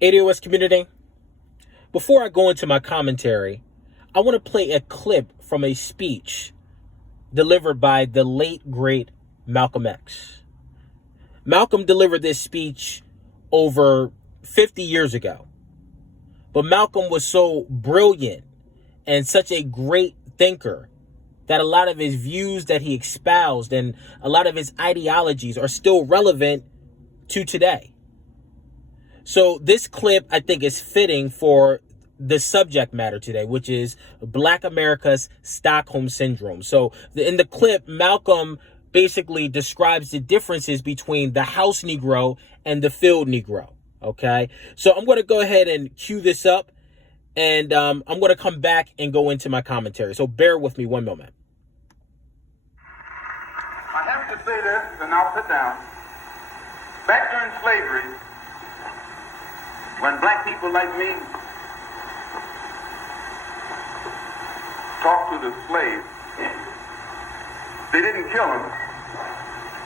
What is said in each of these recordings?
ADOS community, before I go into my commentary, I want to play a clip from a speech delivered by the late, great Malcolm X. Malcolm delivered this speech over 50 years ago. But Malcolm was so brilliant and such a great thinker that a lot of his views that he espoused and a lot of his ideologies are still relevant to today. So this clip, I think, is fitting for the subject matter today, which is Black America's Stockholm Syndrome. So in the clip, Malcolm basically describes the differences between the house Negro and the field Negro. Okay, so I'm going to go ahead and cue this up, and I'm going to come back and go into my commentary. So bear with me one moment. I have to say this, and I'll sit down. Back during slavery, when black people like me talked to the slaves, they didn't kill him.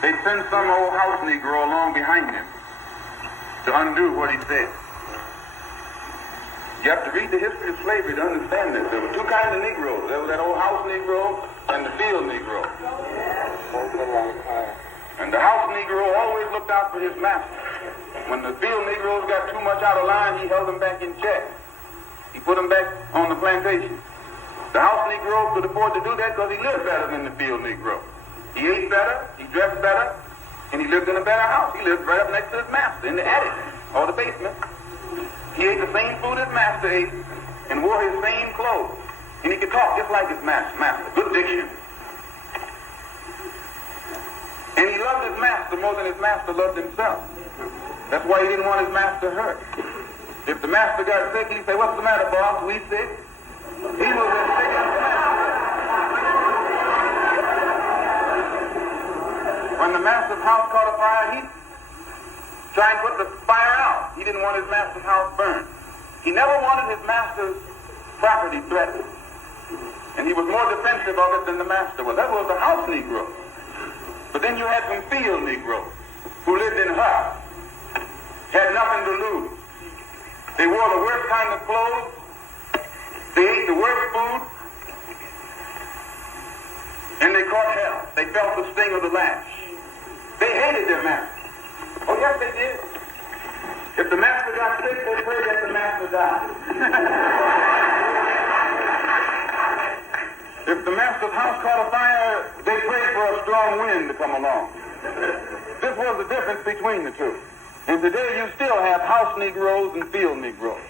They'd send some old house Negro along behind him to undo what he said. You have to read the history of slavery to understand this. There were two kinds of Negroes. There was that old house Negro and the field Negro. And the house Negro always looked out for his master. When the field Negroes got too much out of line, he held them back in check. He put them back on the plantation. The house Negro could afford to do that because he lived better than the field Negro. He ate better, he dressed better, and he lived in a better house. He lived right up next to his master in the attic or the basement. He ate the same food his master ate and wore his same clothes. And he could talk just like his master. Good diction. And he loved his master more than his master loved himself. That's why he didn't want his master hurt. If the master got sick, he'd say, "What's the matter, boss? We sick?" He was as sick as the master. When the master's house caught a fire, he'd try and put the fire out. He didn't want his master's house burned. He never wanted his master's property threatened. And he was more defensive of it than the master was. That was the house Negro. But then you had some field Negroes who lived in huts, had nothing to lose. They wore the worst kind of clothes. They ate the worst food. And they caught hell. They felt the sting of the lash. They hated their master. Oh, yes, they did. If the master got sick, they prayed that the master died. If the master's house caught a fire, they prayed for a strong wind to come along. This was the difference between the two. And today you still have house Negroes and field Negroes.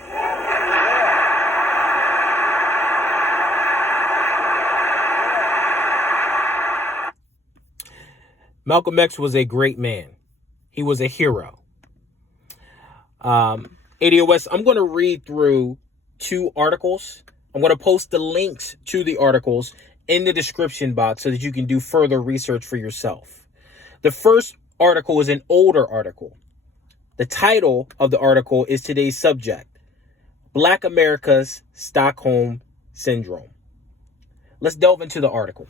Malcolm X was a great man. He was a hero. ADOS, I'm going to read through two articles. I'm going to post the links to the articles in the description box so that you can do further research for yourself. The first article is an older article. The title of the article is today's subject, Black America's Stockholm Syndrome. Let's delve into the article.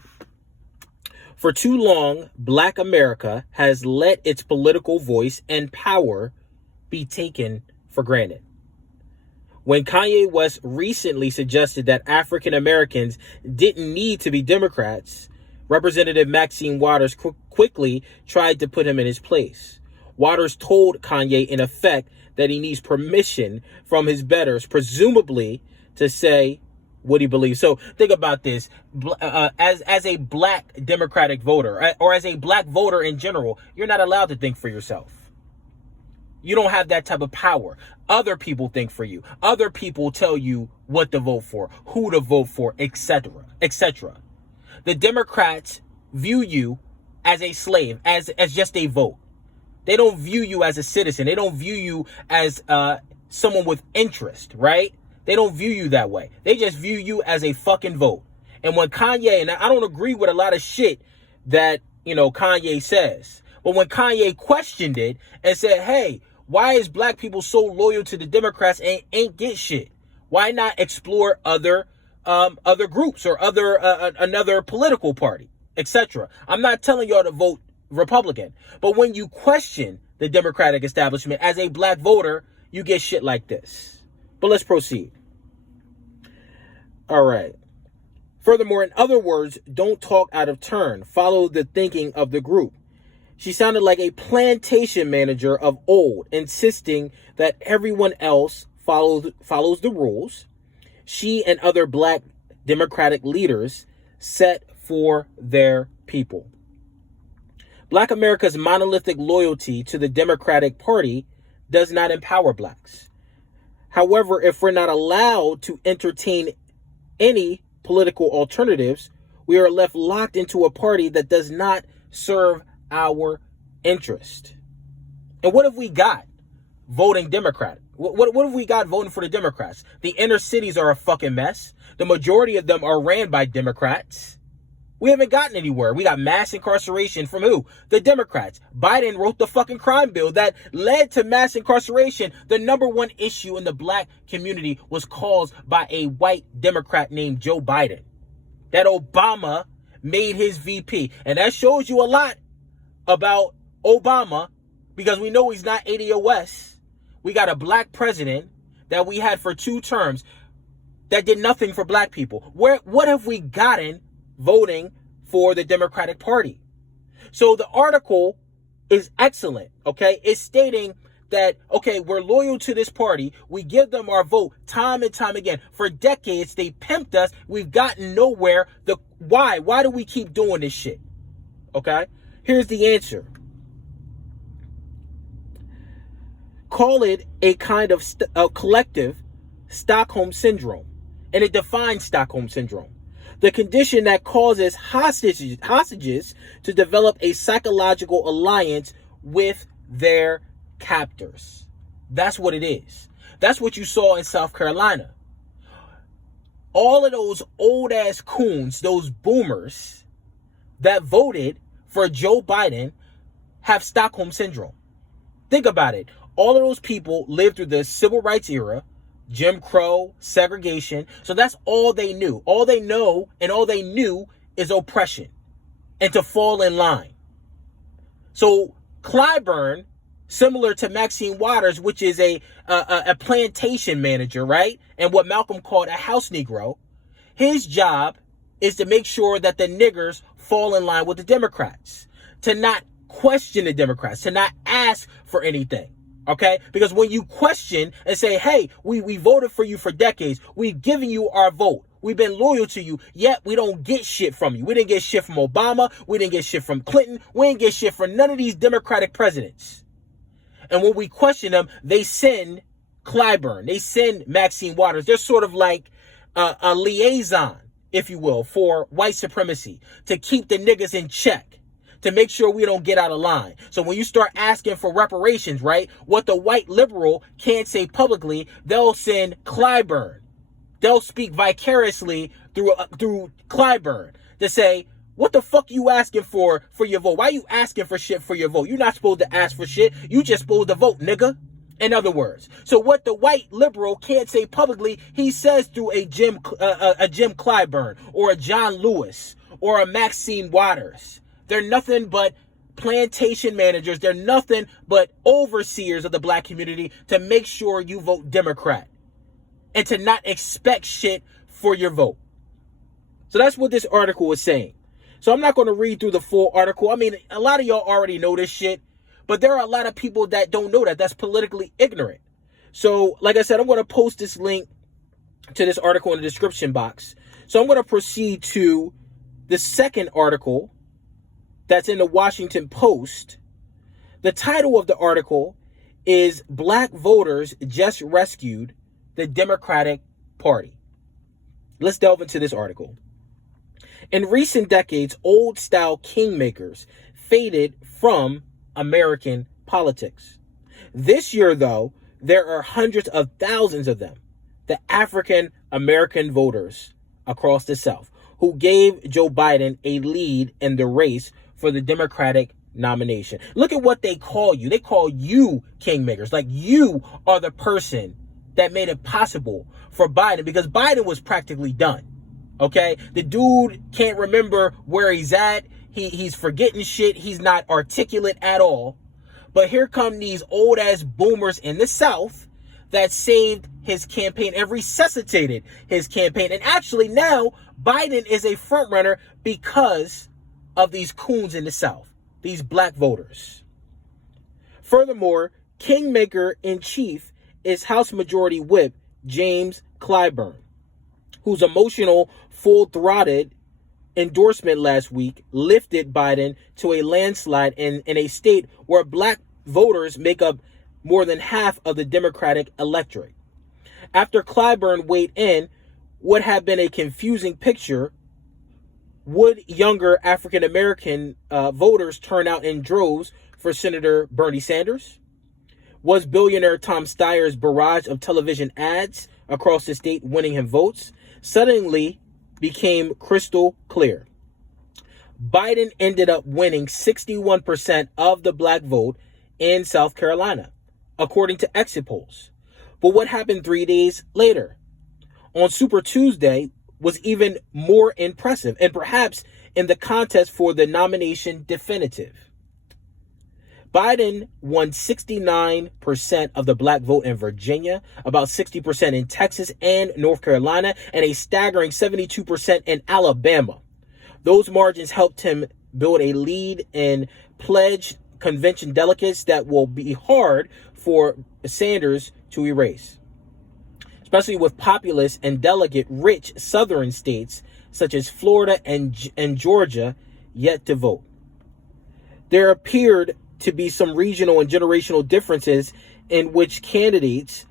For too long, Black America has let its political voice and power be taken for granted. When Kanye West recently suggested that African Americans didn't need to be Democrats, Representative Maxine Waters quickly tried to put him in his place. Waters told Kanye, in effect, that he needs permission from his betters, presumably to say what he believes. So think about this. As a black Democratic voter, or as a black voter in general, you're not allowed to think for yourself. You don't have that type of power. Other people think for you. Other people tell you what to vote for, who to vote for, etc., etc. The Democrats view you as a slave, as just a vote. They don't view you as a citizen. They don't view you as someone with interest, right? They don't view you that way. They just view you as a fucking vote. And when Kanye, and I don't agree with a lot of shit that, Kanye says, but when Kanye questioned it and said, hey, why is black people so loyal to the Democrats and ain't get shit? Why not explore other groups or another political party, etc.? I'm not telling y'all to vote Republican, but when you question the Democratic establishment as a black voter, you get shit like this. But let's proceed. All right. Furthermore, in other words, don't talk out of turn. Follow the thinking of the group. She sounded like a plantation manager of old, insisting that everyone else follows the rules she and other black Democratic leaders set for their people. Black America's monolithic loyalty to the Democratic Party does not empower blacks. However, if we're not allowed to entertain any political alternatives, we are left locked into a party that does not serve our interest. And what have we got voting Democrat? What have we got voting for the Democrats? The inner cities are a fucking mess. The majority of them are ran by Democrats. We haven't gotten anywhere. We got mass incarceration from who? The Democrats. Biden wrote the fucking crime bill that led to mass incarceration. The number one issue in the black community was caused by a white Democrat named Joe Biden. That Obama made his VP. And that shows you a lot about Obama, because we know he's not ADOS. We got a black president that we had for 2 terms that did nothing for black people. What have we gotten voting for the Democratic Party? So the article is excellent, okay? It's stating that, okay, we're loyal to this party. We give them our vote time and time again. For decades, they pimped us. We've gotten nowhere. Why? Why do we keep doing this shit? Okay? Here's the answer. Call it a kind of collective Stockholm syndrome. And it defines Stockholm syndrome. The condition that causes hostages to develop a psychological alliance with their captors. That's what it is. That's what you saw in South Carolina. All of those old ass coons, those boomers that voted for Joe Biden have Stockholm syndrome. Think about it. All of those people lived through the civil rights era, Jim Crow, segregation. So that's all they knew. All they know and all they knew is oppression and to fall in line. So Clyburn, similar to Maxine Waters, which is a plantation manager, right? And what Malcolm called a house Negro, his job is to make sure that the niggers fall in line with the Democrats, to not question the Democrats, to not ask for anything. Okay? Because when you question and say, hey, we voted for you for decades. We've given you our vote. We've been loyal to you, yet we don't get shit from you. We didn't get shit from Obama. We didn't get shit from Clinton. We didn't get shit from none of these Democratic presidents. And when we question them, they send Clyburn. They send Maxine Waters. They're sort of like a liaison, if you will, for white supremacy, to keep the niggas in check, to make sure we don't get out of line. So when you start asking for reparations, right, what the white liberal can't say publicly, they'll send Clyburn. They'll speak vicariously through Clyburn to say, what the fuck you asking for your vote? Why you asking for shit for your vote? You're not supposed to ask for shit. You just supposed to vote, nigga. In other words. So what the white liberal can't say publicly, he says through a Jim Clyburn or a John Lewis or a Maxine Waters. They're nothing but plantation managers. They're nothing but overseers of the black community to make sure you vote Democrat and to not expect shit for your vote. So that's what this article is saying. So I'm not going to read through the full article. I mean, a lot of y'all already know this shit, but there are a lot of people that don't know that. That's politically ignorant. So, like I said, I'm going to post this link to this article in the description box. So I'm going to proceed to the second article that's in the Washington Post. The title of the article is Black Voters Just Rescued the Democratic Party. Let's delve into this article. In recent decades, old-style kingmakers faded from American politics. This year, though, there are hundreds of thousands of them, the African American voters across the South, who gave Joe Biden a lead in the race for the Democratic nomination. Look at what they call you. They call you kingmakers. Like, you are the person that made it possible for Biden, because Biden was practically done. Okay? The dude can't remember where he's at. He's forgetting shit. He's not articulate at all. But here come these old ass boomers in the South that saved his campaign and resuscitated his campaign. And actually now Biden is a front runner because of these coons in the South, these black voters. Furthermore, kingmaker in chief is House Majority Whip James Clyburn, whose emotional, full-throated endorsement last week lifted Biden to a landslide in a state where black voters make up more than half of the Democratic electorate. After Clyburn weighed in what had been a confusing picture, would younger African-American voters turn out in droves for Senator Bernie Sanders? Was billionaire Tom Steyer's barrage of television ads across the state winning him votes? Suddenly became crystal clear. Biden ended up winning 61% of the black vote in South Carolina, according to exit polls. But what happened 3 days later? On Super Tuesday was even more impressive, and perhaps in the contest for the nomination definitive. Biden won 69% of the black vote in Virginia, about 60% in Texas and North Carolina, and a staggering 72% in Alabama. Those margins helped him build a lead in pledged convention delegates that will be hard for Sanders to erase, especially with populous and delegate-rich southern states such as Florida and Georgia yet to vote. There appeared to be some regional and generational differences in which candidates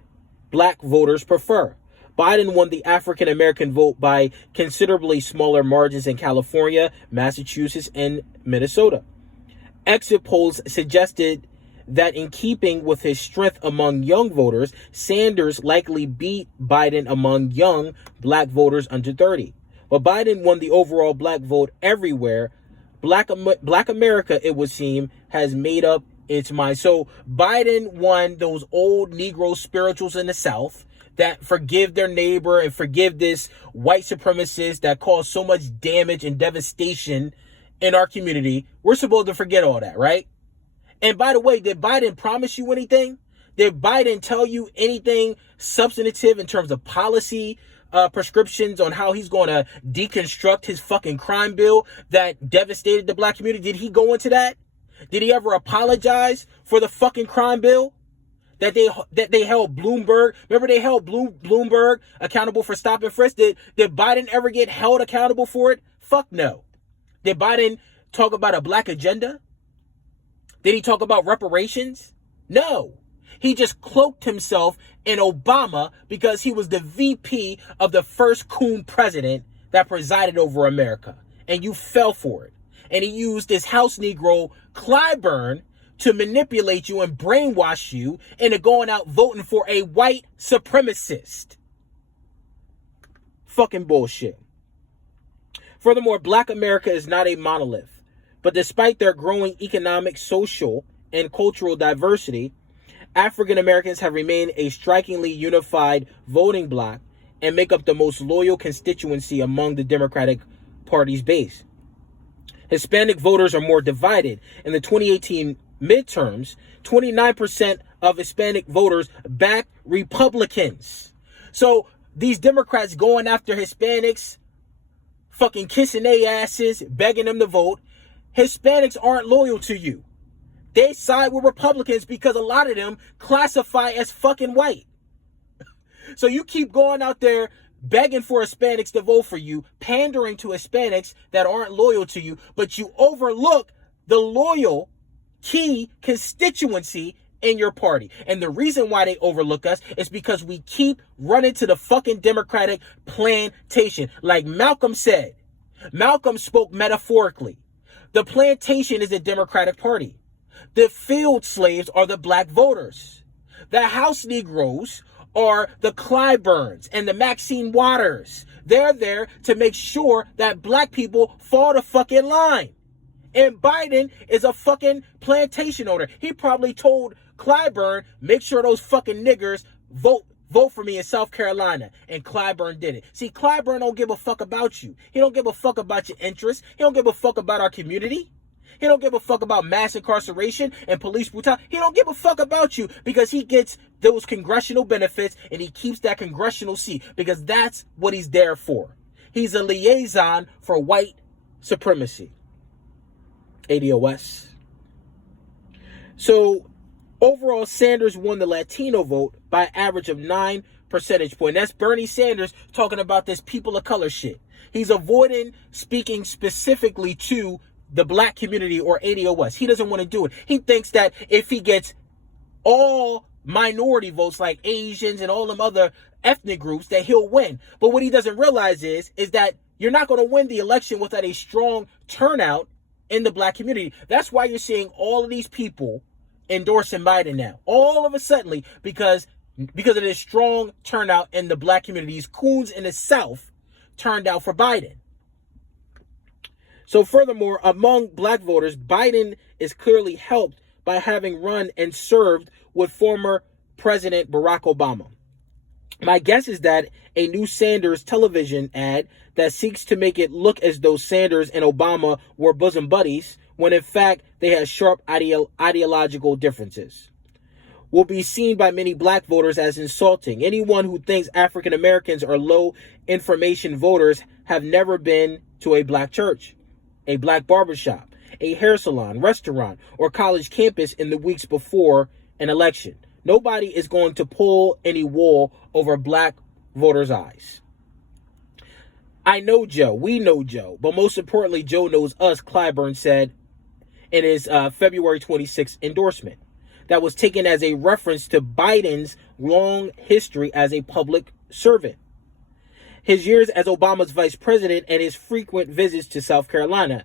black voters prefer. Biden won the African American vote by considerably smaller margins in California, Massachusetts, and Minnesota. Exit polls suggested that in keeping with his strength among young voters, Sanders likely beat Biden among young black voters under 30. But Biden won the overall black vote everywhere. Black America, it would seem, has made up its mind. So Biden won those old Negro spirituals in the South that forgive their neighbor and forgive this white supremacist that caused so much damage and devastation in our community. We're supposed to forget all that, right? And by the way, did Biden promise you anything? Did Biden tell you anything substantive in terms of policy prescriptions on how he's going to deconstruct his fucking crime bill that devastated the black community? Did he go into that? Did he ever apologize for the fucking crime bill that they held Bloomberg? Remember they held Bloomberg accountable for stop and frisk? Did Biden ever get held accountable for it? Fuck no. Did Biden talk about a black agenda? Did he talk about reparations? No. He just cloaked himself in Obama because he was the VP of the first coon president that presided over America. And you fell for it. And he used this House Negro Clyburn to manipulate you and brainwash you into going out voting for a white supremacist. Fucking bullshit. Furthermore, black America is not a monolith. But despite their growing economic, social, and cultural diversity, African Americans have remained a strikingly unified voting bloc and make up the most loyal constituency among the Democratic Party's base. Hispanic voters are more divided. In the 2018 midterms, 29% of Hispanic voters backed Republicans. So these Democrats going after Hispanics, fucking kissing their asses, begging them to vote. Hispanics aren't loyal to you. They side with Republicans because a lot of them classify as fucking white. So you keep going out there begging for Hispanics to vote for you, pandering to Hispanics that aren't loyal to you, but you overlook the loyal key constituency in your party. And the reason why they overlook us is because we keep running to the fucking Democratic plantation. Like Malcolm said, Malcolm spoke metaphorically. The plantation is the Democratic Party. The field slaves are the black voters. The House Negroes are the Clyburns and the Maxine Waters. They're there to make sure that black people fall the fucking line. And Biden is a fucking plantation owner. He probably told Clyburn, make sure those fucking niggers vote for me in South Carolina. And Clyburn did it. See, Clyburn don't give a fuck about you. He don't give a fuck about your interests. He don't give a fuck about our community. He don't give a fuck about mass incarceration and police brutality. He don't give a fuck about you because he gets those congressional benefits and he keeps that congressional seat because that's what he's there for. He's a liaison for white supremacy. ADOS. So overall, Sanders won the Latino vote by an average of 9 percentage points. That's Bernie Sanders talking about this people of color shit. He's avoiding speaking specifically to the black community or ADOS. He doesn't want to do it. He thinks that if he gets all minority votes like Asians and all them other ethnic groups, that he'll win. But what he doesn't realize is that you're not going to win the election without a strong turnout in the black community. That's why you're seeing all of these people endorsing Biden now. All of a sudden, because of this strong turnout in the black community. These coons in the South turned out for Biden. So furthermore, among black voters, Biden is clearly helped by having run and served with former President Barack Obama. My guess is that a new Sanders television ad that seeks to make it look as though Sanders and Obama were bosom buddies, when in fact they had sharp ideological differences, will be seen by many black voters as insulting. Anyone who thinks African Americans are low information voters have never been to a black church, a black barbershop, a hair salon, restaurant, or college campus in the weeks before an election. Nobody is going to pull any wool over black voters' eyes. I know Joe. We know Joe. But most importantly, Joe knows us, Clyburn said in his February 26th endorsement. That was taken as a reference to Biden's long history as a public servant, his years as Obama's vice president, and his frequent visits to South Carolina.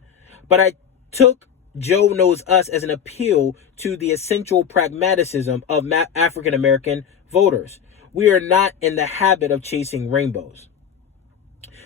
But I took Joe knows us as an appeal to the essential pragmatism of African American voters. We are not in the habit of chasing rainbows.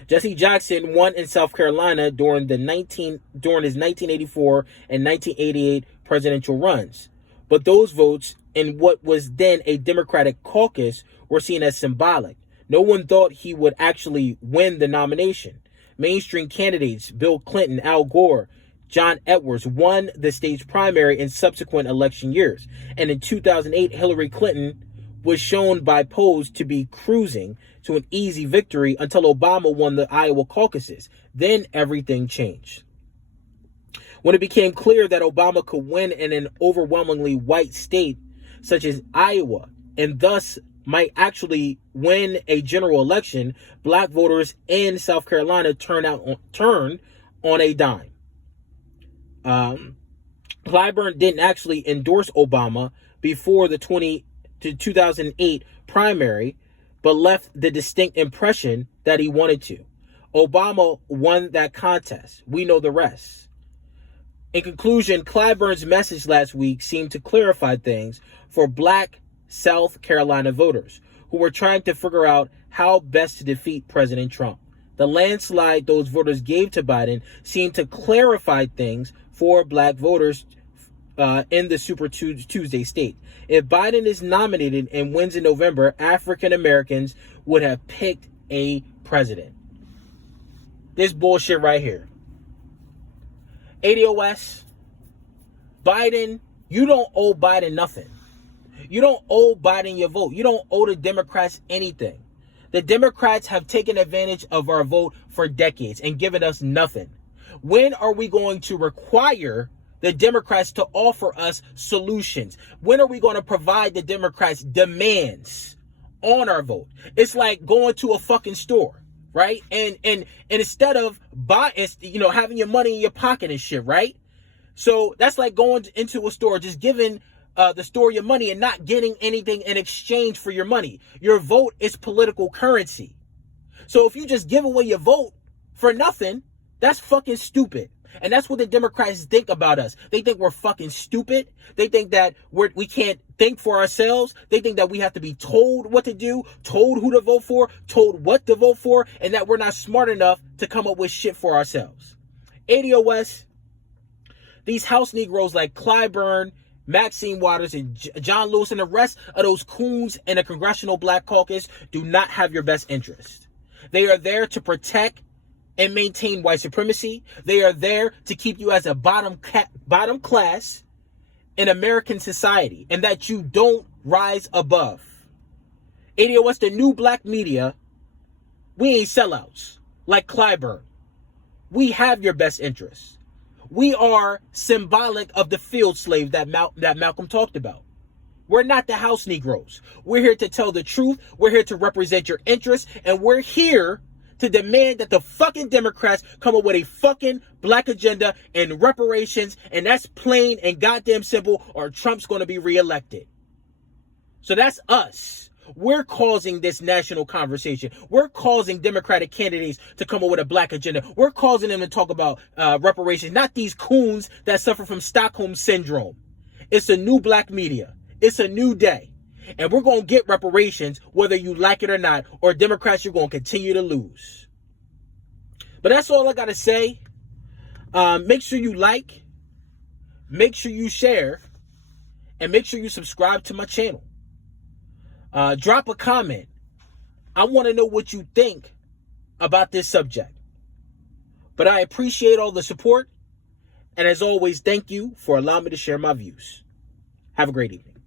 Jesse Jackson won in South Carolina during his 1984 and 1988 presidential runs. But those votes in what was then a Democratic caucus were seen as symbolic. No one thought he would actually win the nomination. Mainstream candidates Bill Clinton, Al Gore, John Edwards won the state's primary in subsequent election years. And in 2008, Hillary Clinton was shown by polls to be cruising to an easy victory until Obama won the Iowa caucuses. Then everything changed. When it became clear that Obama could win in an overwhelmingly white state such as Iowa, and thus might actually win a general election, black voters in South Carolina turned on a dime. Clyburn didn't actually endorse Obama before the 2008 primary, but left the distinct impression that he wanted to. Obama won that contest. We know the rest. In conclusion, Clyburn's message last week seemed to clarify things for black South Carolina voters who were trying to figure out how best to defeat President Trump. The landslide those voters gave to Biden seemed to clarify things for black voters in the Super Tuesday state. If Biden is nominated and wins in November, African Americans would have picked a president. This bullshit right here. ADOS, Biden, you don't owe Biden nothing. You don't owe Biden your vote. You don't owe the Democrats anything. The Democrats have taken advantage of our vote for decades and given us nothing. When are we going to require the Democrats to offer us solutions? When are we going to provide the Democrats demands on our vote? It's like going to a fucking store, right? And instead of having your money in your pocket and shit, right? So that's like going into a store, just giving the store your money and not getting anything in exchange for your money. Your vote is political currency. So if you just give away your vote for nothing, that's fucking stupid. And that's what the Democrats think about us. They think we're fucking stupid. They think that we can't think for ourselves. They think that we have to be told what to do, told who to vote for, told what to vote for, and that we're not smart enough to come up with shit for ourselves. ADOS, these House Negroes like Clyburn, Maxine Waters, and John Lewis, and the rest of those coons in the Congressional Black Caucus do not have your best interest. They are there to protect and maintain white supremacy. They are there to keep you as a bottom class in American society, and that you don't rise above. ADOS, the new black media, we ain't sellouts like Clyburn. We have your best interests. We are symbolic of the field slave that Malcolm talked about. We're not the house Negroes. We're here to tell the truth. We're here to represent your interests. And we're here to demand that the fucking Democrats come up with a fucking black agenda and reparations. And that's plain and goddamn simple, or Trump's going to be reelected. So that's us. We're causing this national conversation. We're causing Democratic candidates to come up with a black agenda. We're causing them to talk about reparations, not these coons that suffer from Stockholm syndrome. It's a new black media. It's a new day. And we're going to get reparations whether you like it or not, or Democrats, you're going to continue to lose. But that's all I got to say. Make sure you like, make sure you share, and make sure you subscribe to my channel. Drop a comment. I want to know what you think about this subject. But I appreciate all the support. And as always, thank you for allowing me to share my views. Have a great evening.